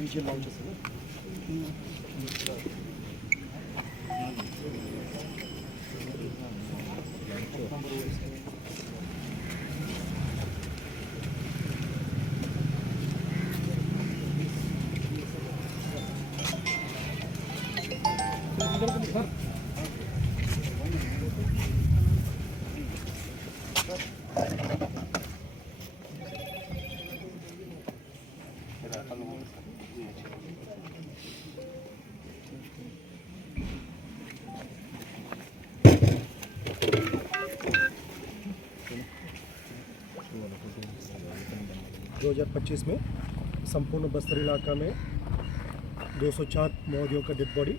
BGM on చేస్తాను. दो 2025 में संपूर्ण बस्तर इलाका में 204 माओवादियों का डेड बॉडी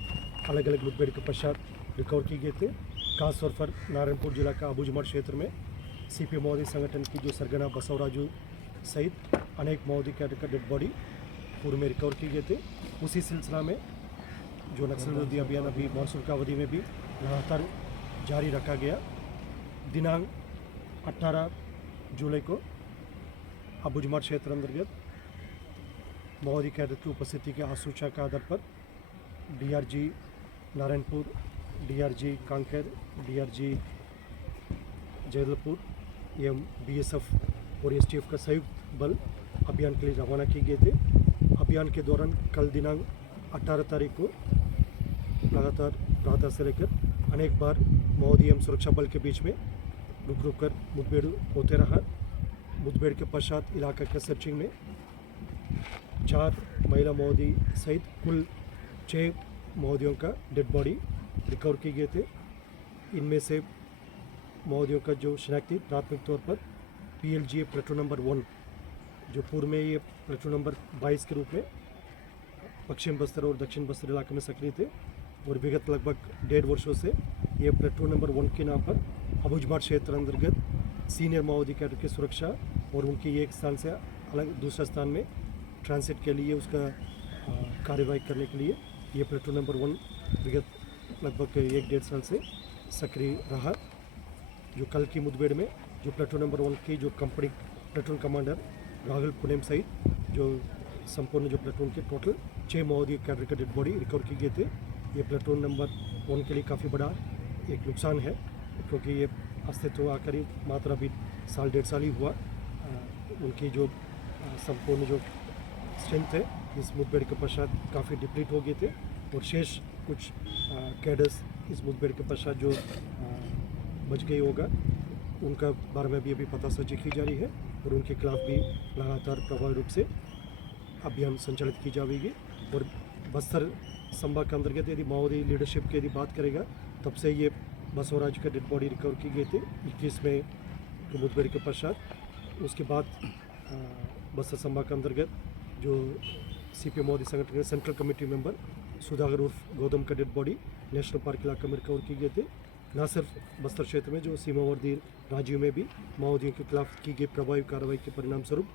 अलग अलग मुठभेड़ के पश्चात रिकवर की गए थे। खासतौर पर नारायणपुर जिला का अबुझमाड़ क्षेत्र में सीपीएम माओवादी संगठन की जो सरगना बसवराजू सहित अनेक माओवादी कैडर का डेड बॉडी पूर्व में रिकवर की गए थे। उसी सिलसिला में जो नक्सल विरोधी अभियान अभी मानसून का अवधि में भी लगातार जारी रखा गया। दिनांक 18 जुलाई को अबुझमाड़ क्षेत्र अंतर्गत माओवादी कैडर की उपस्थिति के आसूचा के आधार पर DRG Narayanpur, DRG Kanker, DRG Jagdalpur एवं बीएसएफ और एसटीएफ का संयुक्त बल अभियान के लिए रवाना किए गए थे। अभियान के दौरान कल दिनांक 18 तारीख को लगातार प्रातः से लेकर अनेक बार माओवादी एवं सुरक्षा बल के बीच में रुक कर मुठभेड़ होते रहा। मुठभेड़ के पश्चात इलाका के सर्चिंग में 4 महिला माओवादी सहित कुल 6 माओवादियों का डेड बॉडी रिकवर किए गए थे। इनमें से माओवादियों का जो शनाख्ती प्राथमिक तौर पर पीएलजीए प्लेटून नंबर 1 जो पूर्व में ये प्लेटून नंबर 22 के रूप में पश्चिम बस्तर और दक्षिण बस्तर इलाके में सक्रिय थे और विगत लगभग 1.5 वर्षों से ये प्लेटून नंबर 1 के नाम पर अबुझमाड़ क्षेत्र अंतर्गत सीनियर माओवादी कैडर की सुरक्षा और उनकी एक स्थान से अलग दूसरे स्थान में ट्रांसिट के लिए उसका कार्यवाही करने के लिए ये प्लेटून नंबर 1 विगत लगभग 1-1.5 साल से सक्रिय रहा। जो कल की मुठभेड़ में जो प्लेटून नंबर 1 की जो company platoon commander Rahul Punem सहित जो संपूर्ण जो प्लेटून के टोटल 6 माओवादी कैडर का डेड बॉडी रिकवर किए गए थे। ये प्लेटून नंबर 1 के लिए काफ़ी बड़ा एक नुकसान है क्योंकि ये अस्तित्व आकर ही मात्र अभी 1.5 साल ही हुआ। उनकी जो संपूर्ण जो स्ट्रेंथ है इस मुठभेड़ के पश्चात काफ़ी डिप्लीट हो गए थे और शेष कुछ कैडर्स इस मुठभेड़ के पश्चात जो बच गई होगा उनका बारे में भी अभी पता सजी की जा रही है और उनके खिलाफ भी लगातार प्रभावी रूप से अभियान संचालित की जाएगी। और बस्तर संभाग के अंतर्गत यदि माओवादी लीडरशिप की यदि बात करेगा तब से ये बसवराज का डेड बॉडी रिकवर की गई थी 21 में मुठभेड़ के पश्चात। उसके बाद बस्तर संभाग के अंतर्गत जो सीपीएम माओवादी संगठन के सेंट्रल कमेटी मेंबर सुधाकर उर्फ गौतम का डेड बॉडी नेशनल पार्क इलाके में रिकवर की गए थे। न सिर्फ बस्तर क्षेत्र में जो सीमावर्ती राज्यों में भी माओवादियों के खिलाफ की गई प्रभावी कार्रवाई के परिणाम स्वरूप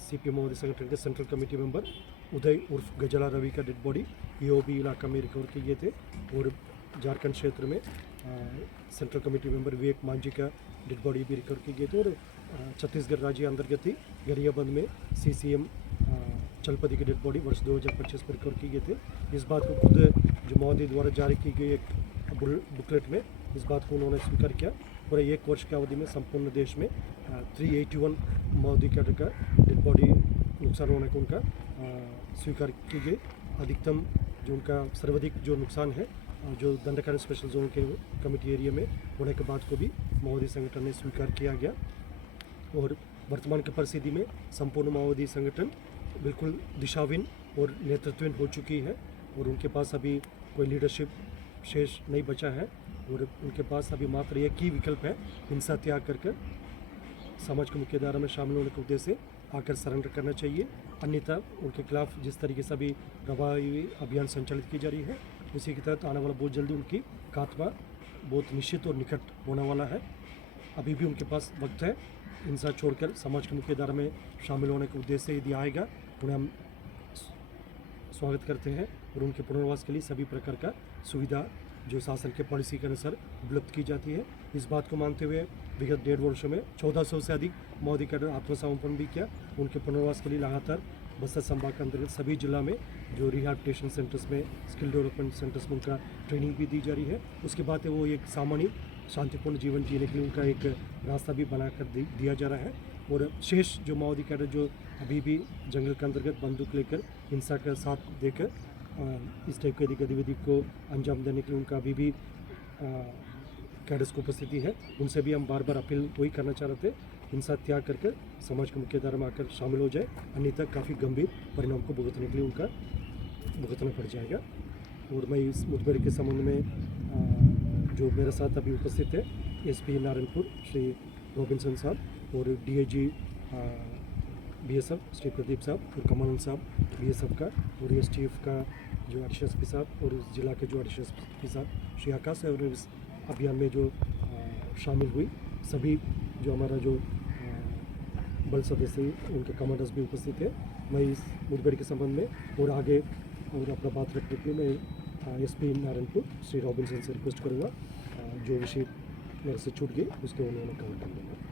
सीपीएम माओवादी संगठन के सेंट्रल कमेटी मेंबर उदय उर्फ गजला रवि का डेड बॉडी ईओबी इलाका में रिकवर किए गए थे। और झारखंड क्षेत्र में सेंट्रल कमेटी मेंबर विवेक मांझी का डेड बॉडी भी रिकवर की गई थी। और छत्तीसगढ़ राज्य अंतर्गत ही गरियाबंद में सीसीएम चलपति की डेड बॉडी वर्ष 2025 में रिकवर की गए थे। इस बात को खुद जो माओवादी द्वारा जारी की गई एक बुकलेट में इस बात को उन्होंने स्वीकार किया। पूरे 1 वर्ष की अवधि में संपूर्ण देश में 381 माओवादी कैडर का डेड बॉडी नुकसान होने को उनका स्वीकार की गई। अधिकतम जो उनका सर्वाधिक जो नुकसान है जो दंडकारण स्पेशल जोन के कमेटी एरिया में होने के बाद को भी माओवादी संगठन ने स्वीकार किया गया। और वर्तमान की परिस्थिति में संपूर्ण माओवादी संगठन बिल्कुल दिशाहीन और नेतृत्वहीन हो चुकी है और उनके पास अभी कोई लीडरशिप शेष नहीं बचा है और उनके पास अभी मात्र एक ही विकल्प है हिंसा त्याग कर समाज की मुख्य धारा में शामिल होने के उद्देश्य से आकर सरेंडर करना चाहिए। अन्यथा उनके खिलाफ जिस तरीके से अभी प्रभावी अभियान संचालित की जा रही है उसी के तहत आने वाला बहुत जल्दी उनकी खात्मा बहुत निश्चित और निकट होने वाला है। अभी भी उनके पास वक्त है हिंसा छोड़कर समाज की मुख्य धारा में शामिल होने के उद्देश्य से यदि आएगा उन्हें हम स्वागत करते हैं और उनके पुनर्वास के लिए सभी प्रकार का सुविधा जो शासन के पॉलिसी के अनुसार उपलब्ध की जाती है। इस बात को मानते हुए विगत 1.5 वर्षों में 1400 से अधिक माओवादी कैडर आत्मसमर्पण भी किया। उनके पुनर्वास के लिए लगातार बस्तर संभाग के अंतर्गत सभी जिला में जो रिहैबिलिटेशन सेंटर्स में, स्किल डेवलपमेंट सेंटर्स में उनका ट्रेनिंग भी दी जा रही है। उसके बाद वो एक सामान्य शांतिपूर्ण जीवन जीने के लिए उनका एक रास्ता भी बनाकर दिया जा रहा है। और शेष जो माओवादी कैडर जो अभी भी जंगल के अंतर्गत बंदूक लेकर हिंसा का साथ देकर इस टाइप की गतिविधि को अंजाम देने के लिए उनका अभी भी कैडर्स की उपस्थिति है। उनसे भी हम बार बार अपील वही करना चाह रहे थे, हिंसा त्याग करके समाज की मुख्यधारा में आकर शामिल हो जाए, अन्यथा काफ़ी गंभीर परिणाम को भुगतने के लिए उनका भुगतना पड़ जाएगा। और मैं इस मुठभेड़ के संबंध में जो मेरे साथ अभी उपस्थित है एसपी नारायणपुर श्री रॉबिन्सन साहब और डीआईजी बीएसएफ श्री प्रदीप साहब और कमानंद साहब बीएसएफ का और एसटीएफ का जो एडिशनल एसपी साहब और इस जिला के जो एडिशनल एसपी साहब श्री आकाश और इस अभियान में जो शामिल हुई सभी जो हमारा जो बल सदस्य उनके कमांडर्स भी उपस्थित है। मैं इस मुठभेड़ के संबंध में और आगे और अपना बात रखने के लिए मैं एसपी नारायणपुर श्री रॉबिन्सन से रिक्वेस्ट करूँगा जो विषय मेरे से छूट गई उसके उन्होंने कवर कर दूँगा।